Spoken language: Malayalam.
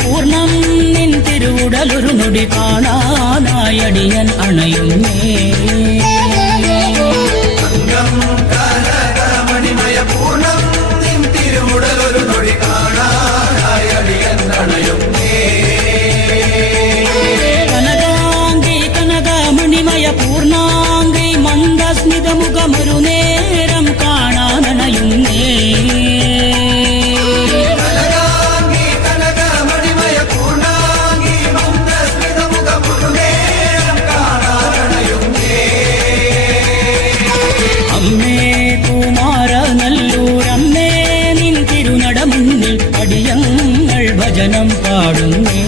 പൂർണ്ണം നിൻ തിരുവുടലൊരു നൊടി കാണാനായടിയൻ അണയുന്നേ. കനകാംഗി കനകമണിമയ പൂർണാംഗി മന്ദസ്മിത മുഖമൊരു നേരം കാണാനണയുന്നേ. അമ്മേ കുമാര നല്ലൂരമ്മേ നിൻ തിരുനട മുന്നിൽ അടിയങ്ങൾ ഭജനം പാടുന്നേ.